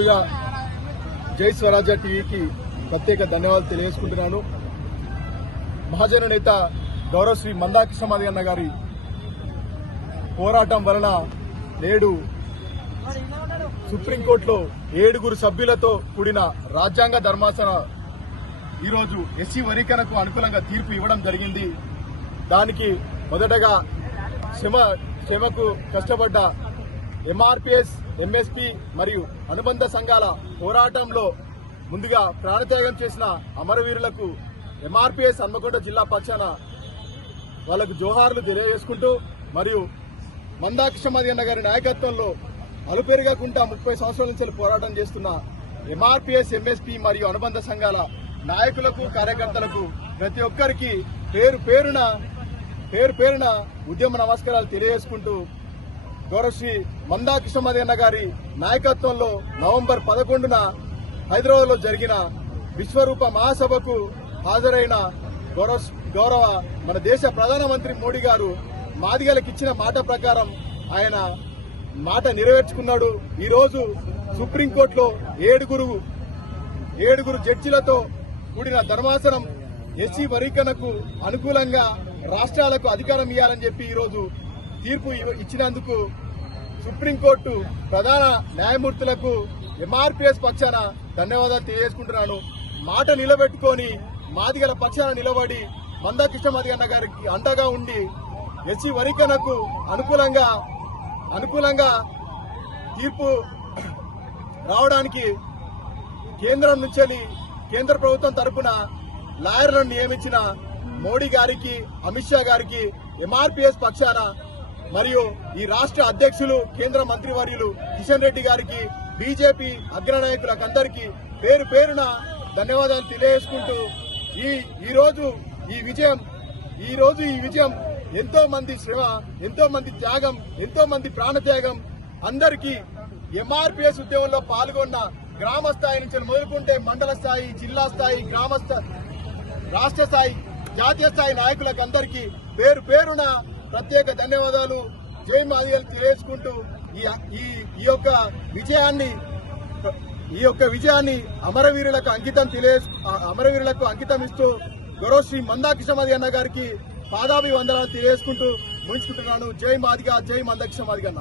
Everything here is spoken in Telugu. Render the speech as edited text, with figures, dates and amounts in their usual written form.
ముందుగా జై స్వరాజ్య టీవీకి ప్రత్యేక ధన్యవాదాలు తెలియజేసుకుంటున్నాను. మహాజన నేత గౌరవ శ్రీ మందాకి సమాధి అన్న గారి పోరాటం వలన నేడు సుప్రీంకోర్టులో 7 సభ్యులతో కూడిన రాజ్యాంగ ధర్మాసనం ఈరోజు ఎస్సీ వర్గీకరణకు అనుకూలంగా తీర్పు ఇవ్వడం జరిగింది. దానికి మొదటగా శ్రమకు కష్టపడ్డ ఎంఆర్పీఎస్, ఎంఎస్పీ మరియు అనుబంధ సంఘాల పోరాటంలో ముందుగా ప్రాణత్యాగం చేసిన అమరవీరులకు ఎంఆర్పీఎస్ హన్మకొండ జిల్లా పక్షాన వాళ్లకు జోహార్లు తెలియజేసుకుంటూ మరియు మందాకి సమాధి అన్న గారి నాయకత్వంలో అలుపెరగకుండా 30 సంవత్సరాల నుంచి పోరాటం చేస్తున్న ఎంఆర్పీఎస్, ఎంఎస్పీ మరియు అనుబంధ సంఘాల నాయకులకు, కార్యకర్తలకు ప్రతి ఒక్కరికి పేరు పేరున ఉద్యమ నమస్కారాలు తెలియజేసుకుంటూ గౌరవ శ్రీ మందాకి సమాధి అన్న గారి నాయకత్వంలో నవంబర్ 11న హైదరాబాద్ లో జరిగిన విశ్వరూప మహాసభకు హాజరైన గౌరవ మన దేశ ప్రధానమంత్రి మోడీ గారు మాదిగలకు ఇచ్చిన మాట ప్రకారం ఆయన మాట నెరవేర్చుకున్నాడు. ఈ రోజు సుప్రీంకోర్టులో 7 జడ్జిలతో కూడిన ధర్మాసనం ఎస్సీ వర్గీకరణకు అనుకూలంగా రాష్ట్రాలకు అధికారం ఇవ్వాలని చెప్పి ఈరోజు తీర్పు ఇచ్చినందుకు సుప్రీంకోర్టు ప్రధాన న్యాయమూర్తులకు ఎంఆర్పీఎస్ పక్షాన ధన్యవాదాలు తెలియజేసుకుంటున్నాను. మాట నిలబెట్టుకొని మాదిగల పక్షాన నిలబడి మందాకి సమాధి అన్న గారికి అండగా ఉండి ఎస్సీ వర్గీకరణకు అనుకూలంగా తీర్పు రావడానికి కేంద్రం నుంచి కేంద్ర ప్రభుత్వం తరపున లాయర్లను నియమించిన మోడీ గారికి, అమిత్ షా గారికి, ఎంఆర్పీఎస్ పక్షాన మరియు ఈ రాష్ట్ర అధ్యక్షులు, కేంద్ర మంత్రివర్యులు కిషన్ రెడ్డి గారికి, బీజేపీ అగ్రనాయకులకందరికీ పేరున ధన్యవాదాలు తెలియజేసుకుంటూ ఈ రోజు ఈ విజయం ఎంతో మంది శ్రమ, ఎంతో మంది త్యాగం, ఎంతో మంది ప్రాణత్యాగం అందరికీ ఎంఆర్పీఎస్ ఉద్యమంలో పాల్గొన్న గ్రామ స్థాయి నుంచి మొదలుకుంటే మండల స్థాయి, జిల్లా స్థాయి, గ్రామ స్థాయి, రాష్ట్ర స్థాయి, జాతీయ స్థాయి నాయకులకు అందరికీ పేరున ప్రత్యేక ధన్యవాదాలు, జై మాదిగలు తెలియజేసుకుంటూ ఈ యొక్క విజయాన్ని అమరవీరులకు అంకితం ఇస్తూ గౌరవ శ్రీ మందాకి సమాధి అన్న గారికి పాదాభివందనాలు తెలియజేసుకుంటూ ముగించుకుంటున్నాను. జై మాదిగ, జై మందాకి సమాధి అన్న.